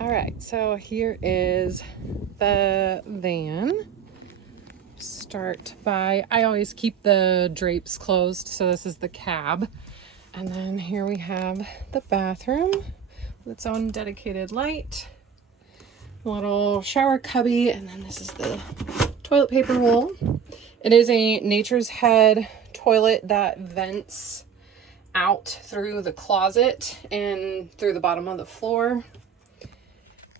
All right, so here is the van. Start by, I always keep the drapes closed, so this is the cab. And then here we have the bathroom with its own dedicated light, little shower cubby, and then this is the toilet paper roll. It is a Nature's Head toilet that vents out through the closet and through the bottom of the floor.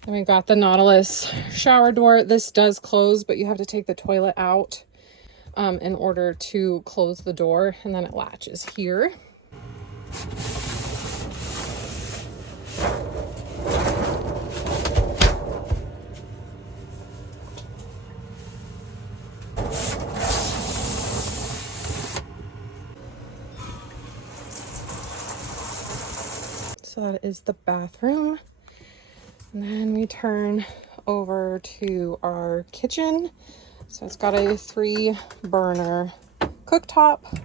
And we got the Nautilus shower door. This does close, but you have to take the toilet out in order to close the door, and then it latches here. So that is the bathroom. And then we turn over to our kitchen. So it's got a 3-burner cooktop.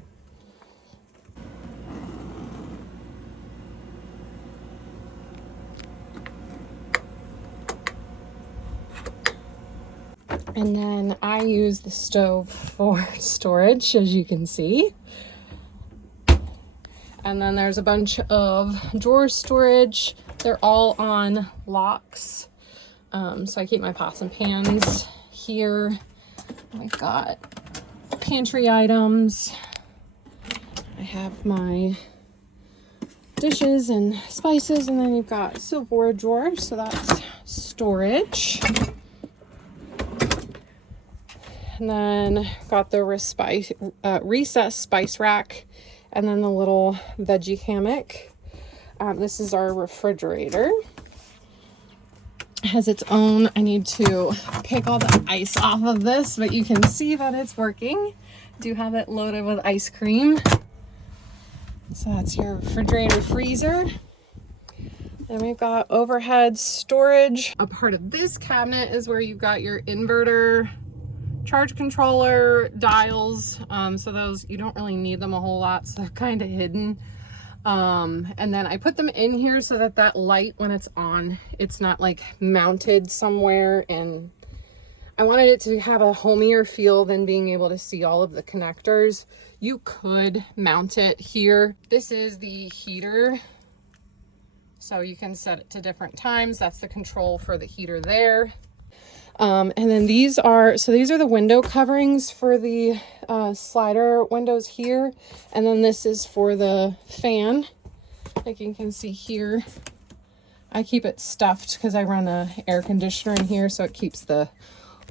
And then I use the stove for storage, as you can see. And then there's a bunch of drawer storage. They're all on locks. So I keep my pots and pans here. I've got pantry items. I have my dishes and spices, and then you've got silverware drawer, so that's storage. And then got the recessed spice rack, and then the little veggie hammock. This is our refrigerator. It has its own, I need to pick all the ice off of this, but you can see that it's working. Do have it loaded with ice cream. So that's your refrigerator freezer. And we've got overhead storage. A part of this cabinet is where you've got your inverter, charge controller, dials. So those, you don't really need them a whole lot, so they're kind of hidden. And then I put them in here so that that light, when it's on, it's not like mounted somewhere, and I wanted it to have a homier feel than being able to see all of the connectors. You could mount it here. This is the heater, so you can set it to different times. That's the control for the heater there. And then these are the window coverings for the slider windows here. And then this is for the fan. Like you can see here, I keep it stuffed because I run an air conditioner in here, so it keeps the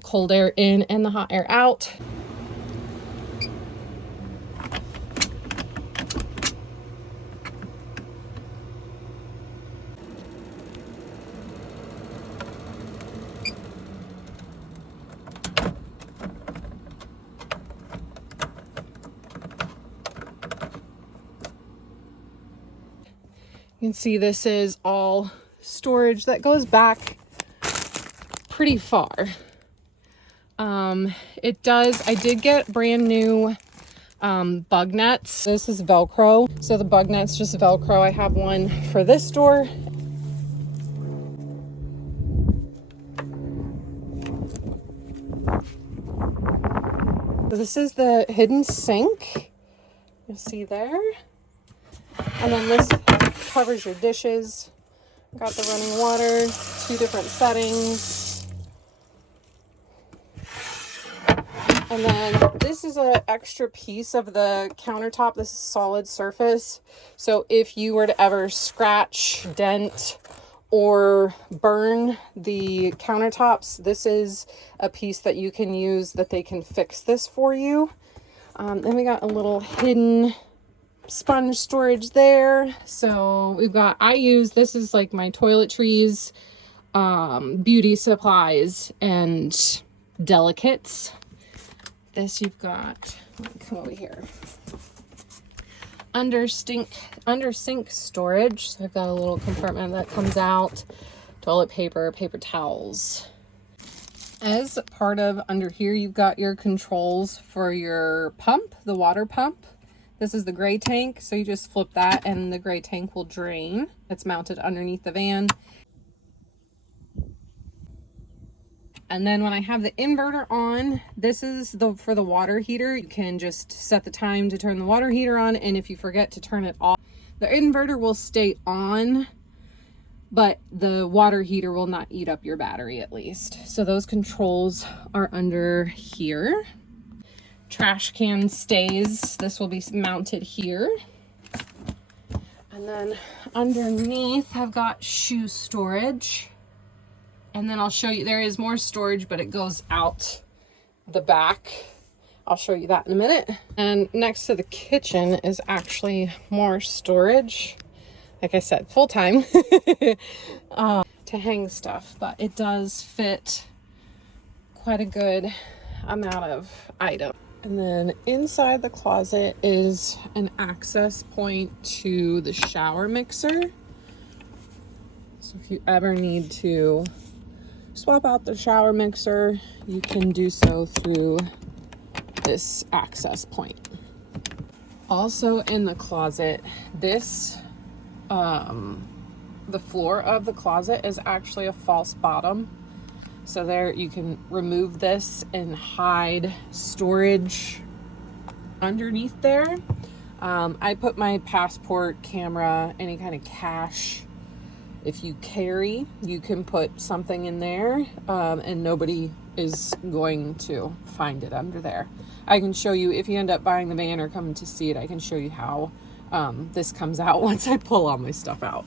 cold air in and the hot air out. You can see this is all storage that goes back pretty far. I did get brand new bug nets. This is Velcro. So the bug net's just Velcro. I have one for this door. So this is the hidden sink. You'll see there. And then this covers your dishes. Got the running water, 2 different settings. And then this is an extra piece of the countertop. This is solid surface. So if you were to ever scratch, dent, or burn the countertops, this is a piece that you can use that they can fix this for you. Then we got a little hidden sponge storage there. So we've got, this is like my toiletries, beauty supplies, and delicates. This you've got, come over here, under sink storage. So I've got a little compartment that comes out, toilet paper, paper towels. As part of under here, you've got your controls for your pump, the water pump. This is the gray tank, so you just flip that and the gray tank will drain. It's mounted underneath the van. And then when I have the inverter on, this is for the water heater. You can just set the time to turn the water heater on, and if you forget to turn it off, the inverter will stay on, but the water heater will not eat up your battery at least. So those controls are under here. Trash can stays. This will be mounted here. And then underneath I've got shoe storage. And then I'll show you, there is more storage, but it goes out the back. I'll show you that in a minute. And next to the kitchen is actually more storage. Like I said, full time to hang stuff, but it does fit quite a good amount of items. And then inside the closet is an access point to the shower mixer. So if you ever need to swap out the shower mixer, you can do so through this access point. Also in the closet, this the floor of the closet is actually a false bottom. So there you can remove this and hide storage underneath there. I put my passport, camera, any kind of cash. If you carry, you can put something in there and nobody is going to find it under there. I can show you, if you end up buying the van or coming to see it, I can show you how this comes out once I pull all my stuff out.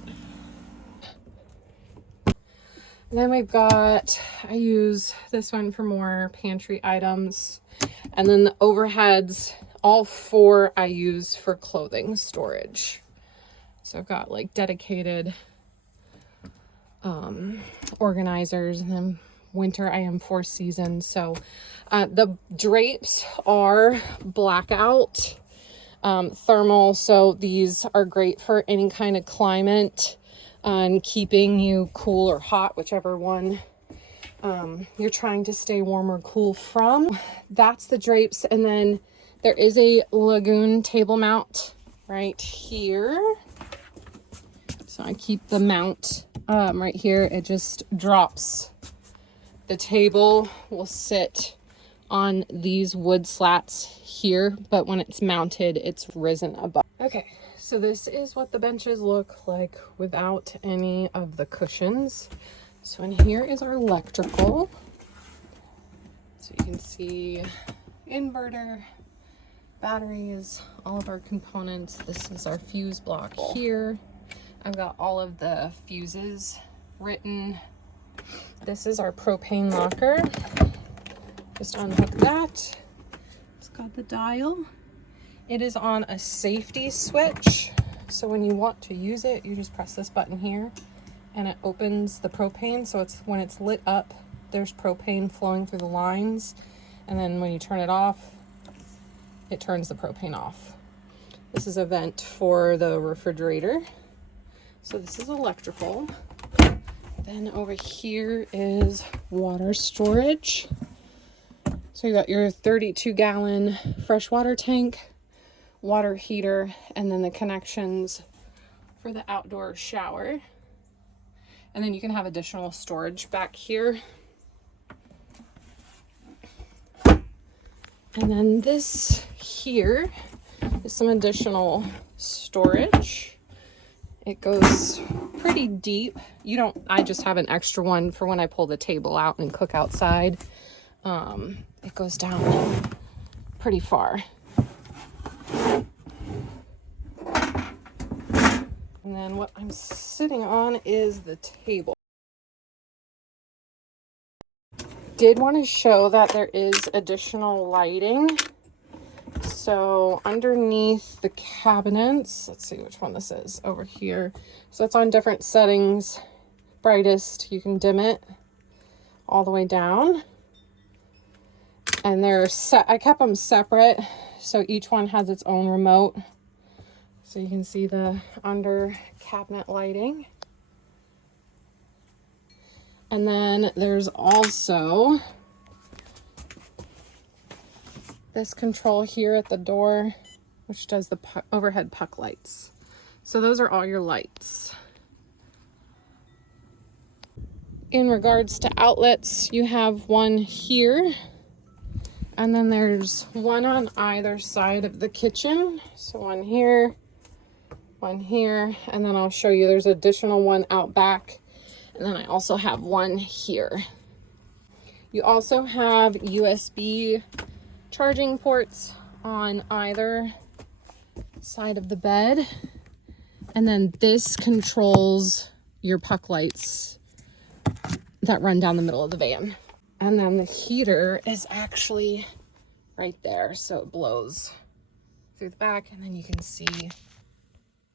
And then we've got, I use this one for more pantry items. And then the overheads, all four I use for clothing storage. So I've got like dedicated organizers, and then winter I am 4 seasons. So the drapes are blackout thermal, so these are great for any kind of climate and keeping you cool or hot, whichever one you're trying to stay warm or cool from. That's the drapes. And then there is a Lagoon table mount right here. So I keep the mount right here. It just drops. The table will sit on these wood slats here, but when it's mounted, it's risen above. Okay, so this is what the benches look like without any of the cushions. So in here is our electrical. So you can see inverter, batteries, all of our components. This is our fuse block here. I've got all of the fuses written. This is our propane locker. Just unhook that. It's got the dial. It is on a safety switch. So when you want to use it, you just press this button here and it opens the propane. So it's when it's lit up, there's propane flowing through the lines. And then when you turn it off, it turns the propane off. This is a vent for the refrigerator. So this is electrical. Then over here is water storage. So you got your 32-gallon freshwater tank, water heater, and then the connections for the outdoor shower. And then you can have additional storage back here. And then this here is some additional storage. It goes pretty deep. I just have an extra one for when I pull the table out and cook outside. It goes down pretty far. And then what I'm sitting on is the table. Did want to show that there is additional lighting. So underneath the cabinets, let's see which one this is over here. So it's on different settings. Brightest, you can dim it all the way down. And they're I kept them separate, so each one has its own remote. So you can see the under cabinet lighting. And then there's also this control here at the door, which does the overhead puck lights. So those are all your lights. In regards to outlets, you have one here, and then there's one on either side of the kitchen. So one here, and then I'll show you there's additional one out back. And then I also have one here. You also have USB charging ports on either side of the bed. And then this controls your puck lights that run down the middle of the van. And then the heater is actually right there. So it blows through the back, and then you can see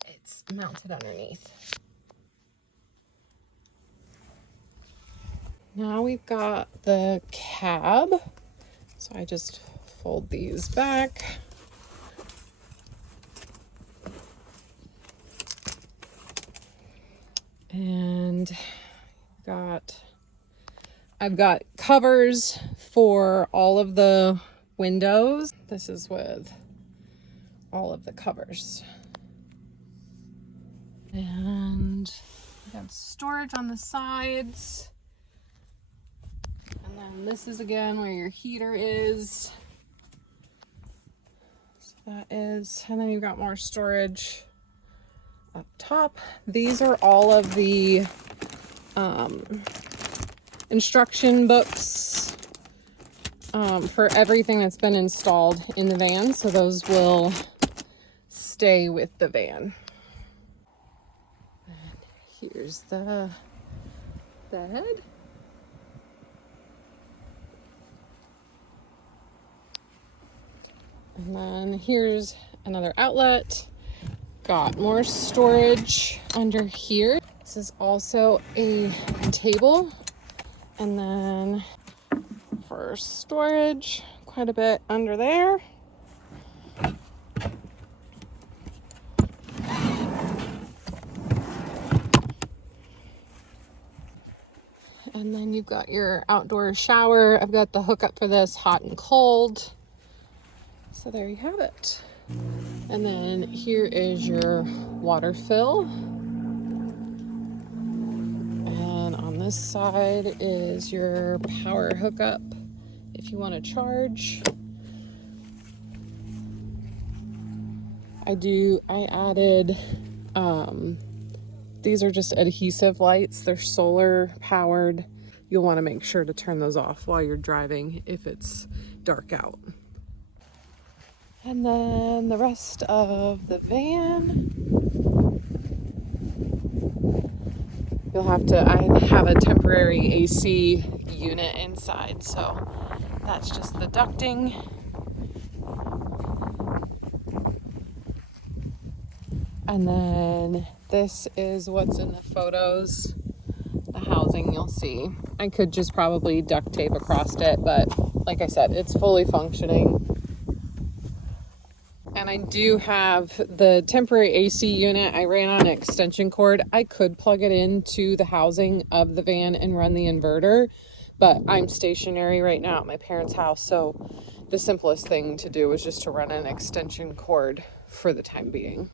it's mounted underneath. Now we've got the cab. So I just fold these back. And I've got covers for all of the windows. This is with all of the covers. And we have storage on the sides. And then this is again where your heater is. So that is, and then you've got more storage up top. These are all of the instruction books for everything that's been installed in the van. So those will stay with the van. And here's the bed. And then here's another outlet. Got more storage under here. This is also a table. And then for storage, quite a bit under there. And then you've got your outdoor shower. I've got the hookup for this, hot and cold. So there you have it. And then here is your water fill. And on this side is your power hookup if you want to charge. I added, these are just adhesive lights. They're solar powered. You'll want to make sure to turn those off while you're driving if it's dark out. And then the rest of the van, I have a temporary AC unit inside, so that's just the ducting. And then this is what's in the photos, the housing you'll see. I could just probably duct tape across it, but like I said, it's fully functioning. And I do have the temporary AC unit. I ran on an extension cord. I could plug it into the housing of the van and run the inverter, but I'm stationary right now at my parents' house. So the simplest thing to do was just to run an extension cord for the time being.